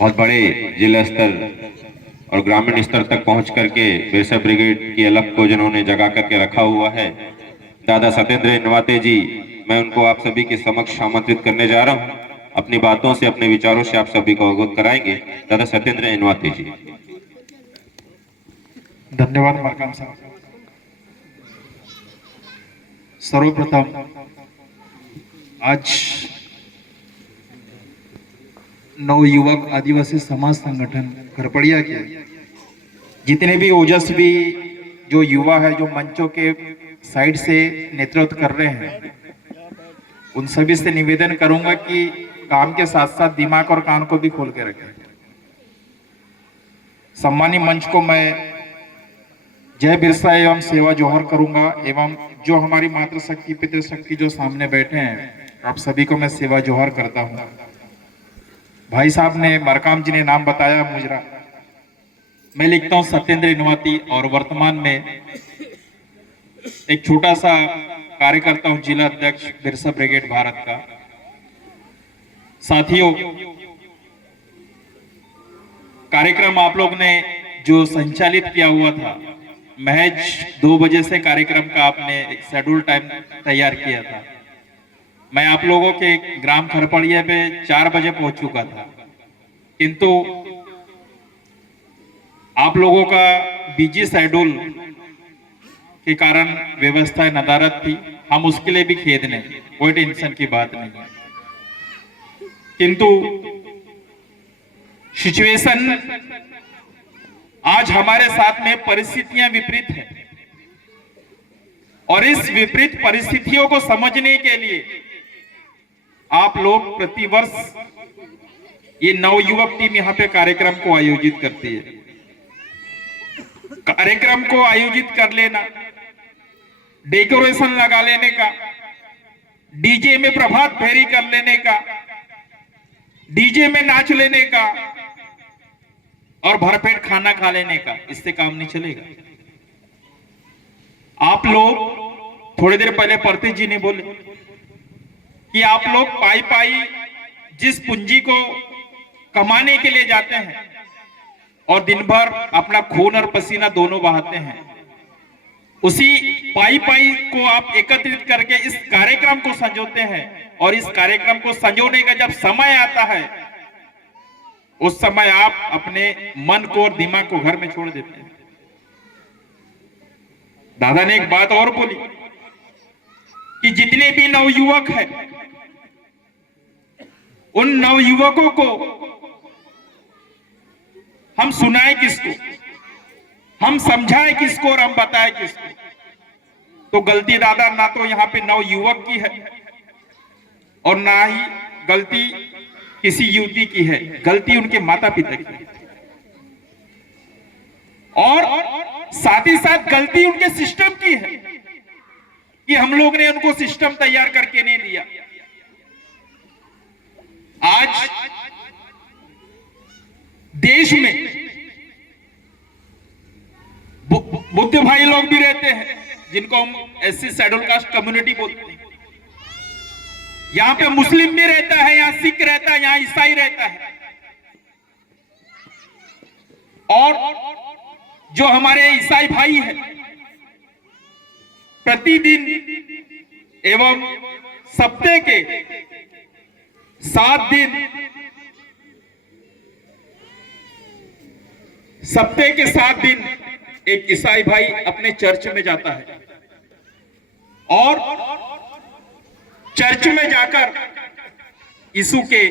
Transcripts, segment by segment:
बहुत बड़े जिला स्तर और ग्रामीण स्तर तक पहुंच करके बिरसा ब्रिगेड की अलख को जिन्होंने जगा करके रखा हुआ है, दादा सत्येंद्र इनवाते जी, मैं उनको आप सभी के समक्ष आमंत्रित करने जा रहा हूं। अपनी बातों से, अपने विचारों से आप सभी को अवगत कराएंगे दादा सत्येंद्र इनवाते जी। धन्यवाद मरकाम साहब। सर्वप्रथम आज नवयुवक आदिवासी समाज संगठन खरपड़िया के जितने भी ओजस्वी जो युवा है, जो मंचों के साइड से नेतृत्व कर रहे हैं, उन सभी से निवेदन करूंगा कि काम के साथ साथ दिमाग और कान को भी खोल के रखें। सम्मानी मंच को मैं जय बिरसा एवं सेवा जोहर करूंगा, एवं जो हमारी मातृशक्ति पितृशक्ति जो सामने बैठे हैं, आप सभी को मैं सेवा जोहर करता हूं। भाई साहब ने, मरकाम जी ने नाम बताया मुजरा, मैं लिखता हूं सत्येंद्र इनवाती और वर्तमान में एक छोटा सा कार्य करता हूं, जिला अध्यक्ष बिरसा ब्रिगेड भारत का। साथियों, कार्यक्रम आप लोग ने जो संचालित किया हुआ था, महज 2 बजे से कार्यक्रम का आपने एक शेड्यूल टाइम तैयार किया था। मैं आप लोगों के ग्राम खरपड़िया पे 4 बजे पहुंच चुका था, किंतु आप लोगों का बिजी शेड्यूल के कारण व्यवस्था नदारद थी। हम उसके लिए भी खेद नहीं, कोई टेंशन की बात नहीं है, किंतु सिचुएशन आज हमारे साथ में परिस्थितियां विपरीत है, और इस विपरीत परिस्थितियों को समझने के लिए आप लोग प्रतिवर्ष ये नवयुवक टीम यहाँ पे कार्यक्रम को आयोजित करती है। कार्यक्रम को आयोजित कर लेना, डेकोरेशन लगा लेने का, डीजे में प्रभात फेरी कर लेने का, डीजे में नाच लेने का और भरपेट खाना खा लेने का, इससे काम नहीं चलेगा। आप लोग, थोड़ी देर पहले प्रतीक जी ने बोले कि आप लोग पाई पाई जिस पूंजी को कमाने के लिए जाते हैं और दिन भर अपना खून और पसीना दोनों बहाते हैं, उसी पाई पाई को आप एकत्रित करके इस कार्यक्रम को संजोते हैं, और इस कार्यक्रम को संजोने का जब समय आता है, उस समय आप अपने मन को और दिमाग को घर में छोड़ देते हैं। दादा ने एक बात और बोली कि जितने भी नवयुवक हैं, उन नवयुवकों को हम सुनाए किसको, हम समझाए किसको और हम बताए किसको? तो गलती दादा ना तो यहाँ पे नवयुवक की है और ना ही गलती किसी युवती की है, गलती उनके माता पिता की है, और साथ ही साथ गलती उनके सिस्टम की है कि हम लोग ने उनको सिस्टम तैयार करके नहीं दिया। आज देश में बुद्ध भाई लोग भी रहते हैं, जिनको हम एससी शेड्यूल कास्ट कम्युनिटी बोलते हैं। यहां पे मुस्लिम भी रहता है, यहां सिख रहता है, यहां ईसाई रहता है, और जो हमारे ईसाई भाई हैं, प्रतिदिन एवं सप्ताह के 7 दिन, सप्ताह के 7 दिन एक ईसाई भाई अपने चर्च में जाता है और चर्च में जाकर यीशु के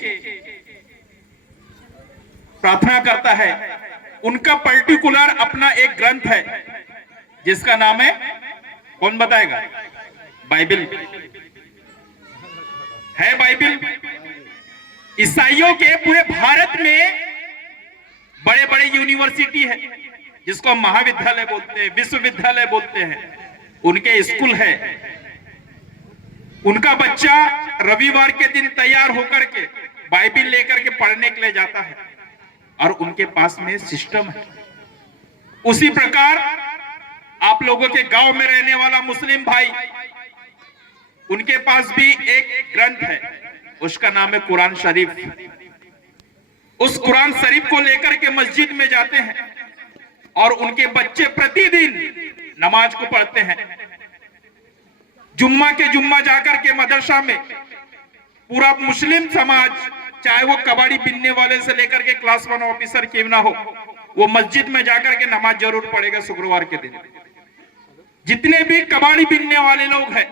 प्रार्थना करता है। उनका पर्टिकुलर अपना एक ग्रंथ है जिसका नाम है, कौन बताएगा? बाइबल है। बाइबल ईसाइयों के पूरे भारत में बड़े बड़े यूनिवर्सिटी है, जिसको हम महाविद्यालय बोलते हैं, विश्वविद्यालय बोलते हैं, उनके स्कूल है। उनका बच्चा रविवार के दिन तैयार होकर के बाइबल लेकर के पढ़ने के लिए जाता है, और उनके पास में सिस्टम है। उसी प्रकार आप लोगों के गांव में रहने वाला मुस्लिम भाई, उनके पास भी एक ग्रंथ है, उसका नाम है कुरान शरीफ। उस कुरान शरीफ को लेकर के मस्जिद में जाते हैं और उनके बच्चे प्रतिदिन नमाज को पढ़ते हैं। जुम्मा के जुम्मा जाकर के मदरसा में पूरा मुस्लिम समाज, चाहे वो कबाड़ी बिनने वाले से लेकर के क्लास 1 ऑफिसर क्यों ना हो, वो मस्जिद में जाकर के नमाज जरूर पढ़ेगा शुक्रवार के दिन। जितने भी कबाड़ी बिनने वाले लोग हैं,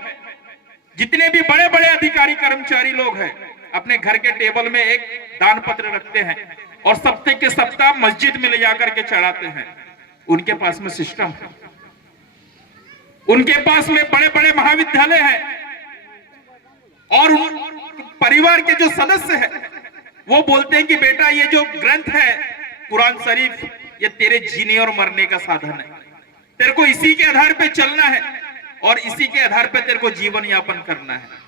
जितने भी बड़े बड़े अधिकारी कर्मचारी लोग हैं, अपने घर के टेबल में एक दान पत्र रखते हैं और सप्ताह के सप्ताह मस्जिद में ले जाकर के चढ़ाते हैं। उनके पास में सिस्टम है, उनके पास में बड़े बड़े महाविद्यालय हैं और परिवार के जो सदस्य हैं वो बोलते हैं कि बेटा ये जो ग्रंथ है कुरान शरीफ, ये तेरे जीने और मरने का साधन है, तेरे को इसी के आधार पे चलना है और इसी के आधार पे तेरे को जीवन यापन करना है।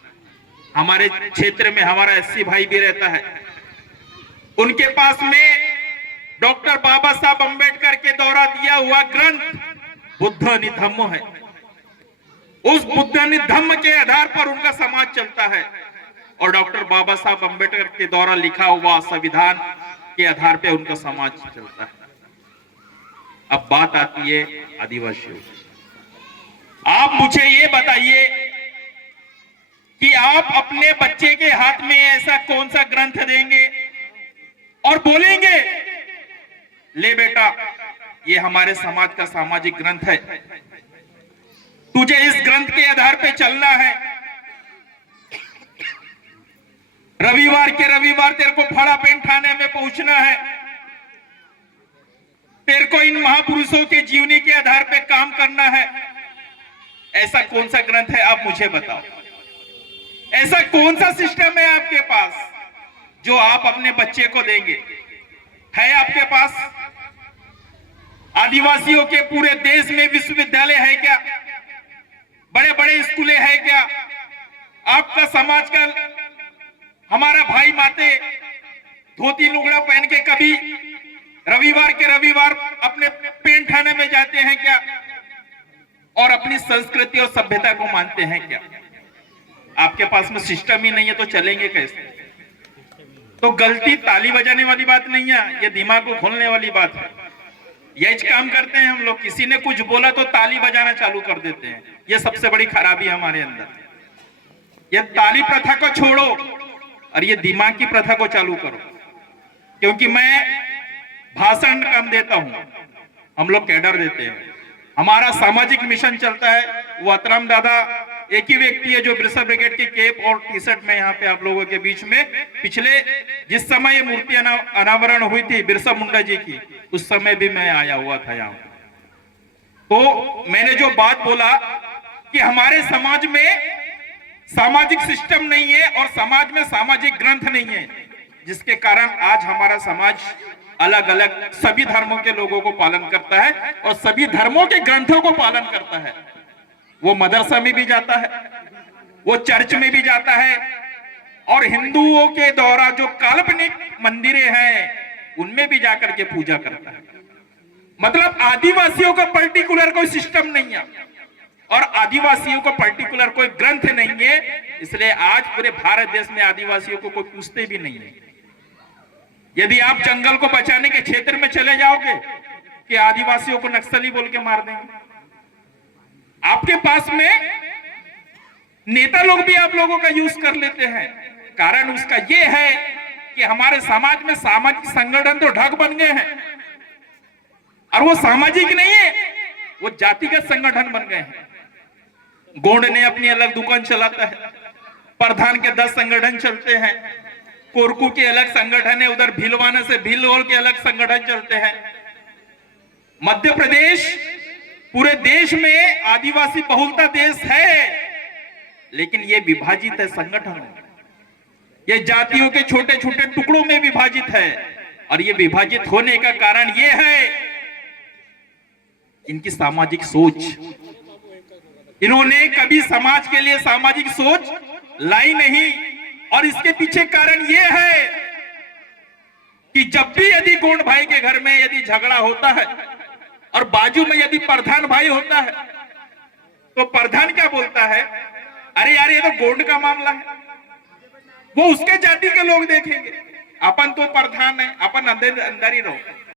हमारे क्षेत्र में हमारा एससी भाई भी रहता है, उनके पास में डॉक्टर बाबा साहब अंबेडकर के द्वारा दिया हुआ ग्रंथ बुद्ध निधम्म है। उस बुद्ध निधम्म के आधार पर उनका समाज चलता है और डॉक्टर बाबा साहब अंबेडकर के द्वारा लिखा हुआ संविधान के आधार पे उनका समाज चलता है। अब बात आती है आदिवासियों की। आप मुझे ये बताइए कि आप अपने बच्चे के हाथ में ऐसा कौन सा ग्रंथ देंगे और बोलेंगे ले बेटा ये हमारे समाज का सामाजिक ग्रंथ है, तुझे इस ग्रंथ के आधार पे चलना है। रविवार के रविवार तेरे को फड़ा पेन थाने में पहुंचना है, तेरे को इन महापुरुषों के जीवनी के आधार पे काम करना है। ऐसा कौन सा ग्रंथ है आप मुझे बताओ, ऐसा कौन सा सिस्टम है आपके पास जो आप अपने बच्चे को देंगे? है आपके पास? आदिवासियों के पूरे देश में विश्वविद्यालय है क्या? बड़े बड़े स्कूलें है क्या? आपका समाज का हमारा भाई माते धोती लुगड़ा पहन के कभी रविवार के रविवार अपने पेन थाने में जाते हैं क्या? और अपनी संस्कृति और सभ्यता को मानते हैं क्या? आपके पास में सिस्टम ही नहीं है तो चलेंगे कैसे? तो गलती ताली बजाने वाली बात नहीं है, ये दिमाग को खोलने वाली बात है। यही काम करते हैं हम लोग, किसी ने कुछ बोला तो ताली बजाना चालू कर देते हैं। ये सबसे बड़ी खराबी है हमारे अंदर। ये ताली प्रथा को छोड़ो और ये दिमाग की प्रथा को चालू करो। क्योंकि मैं भाषण कम देता हूं, हम लोग कैडर देते हैं। हमारा सामाजिक मिशन चलता है। वो अतराम दादा एक ही व्यक्ति है जो बिरसा ब्रिगेड की केप और टी शर्ट में यहाँ पे आप लोगों के बीच में पिछले जिस समय ये मूर्ति अनावरण हुई थी बिरसा मुंडा जी की, उस समय भी मैं आया हुआ था यहाँ। तो मैंने जो बात बोला कि हमारे समाज में सामाजिक सिस्टम नहीं है और समाज में सामाजिक ग्रंथ नहीं है, जिसके कारण आज हमारा समाज अलग अलग सभी धर्मों के लोगों को पालन करता है और सभी धर्मों के ग्रंथों को पालन करता है। वो मदरसा में भी जाता है, वो चर्च में भी जाता है और हिंदुओं के द्वारा जो काल्पनिक मंदिरें हैं उनमें भी जाकर के पूजा करता है। मतलब आदिवासियों का पर्टिकुलर कोई सिस्टम नहीं है और आदिवासियों को पर्टिकुलर कोई ग्रंथ नहीं है, इसलिए आज पूरे भारत देश में आदिवासियों को कोई पूछते भी नहीं है। यदि आप जंगल को बचाने के क्षेत्र में चले जाओगे कि आदिवासियों को नक्सली बोल के मार देंगे। आपके पास में नेता लोग भी आप लोगों का यूज कर लेते हैं। कारण उसका यह है कि हमारे समाज में सामाजिक संगठन तो ढक बन गए हैं और वो सामाजिक नहीं है, वो जातिगत संगठन बन गए हैं। गोंड ने अपनी अलग दुकान चलाता है, प्रधान के 10 संगठन चलते हैं, कोरकू के अलग संगठन है, उधर भीलवाना से भीलवाल के अलग संगठन चलते हैं। मध्य प्रदेश पूरे देश में आदिवासी बहुलता देश है, लेकिन ये विभाजित है संगठनों, ये जातियों के छोटे छोटे टुकड़ों में विभाजित है। और ये विभाजित होने का कारण ये है इनकी सामाजिक सोच। इन्होंने कभी समाज के लिए सामाजिक सोच लाई नहीं और इसके पीछे कारण ये है कि जब भी यदि गोंड भाई के घर में यदि झगड़ा होता है और बाजू में यदि प्रधान भाई होता है तो प्रधान क्या बोलता है, अरे यार ये तो गोंड का मामला है, वो उसके जाति के लोग देखेंगे। अपन तो प्रधान है, अपन अंदर अंदर ही रहो।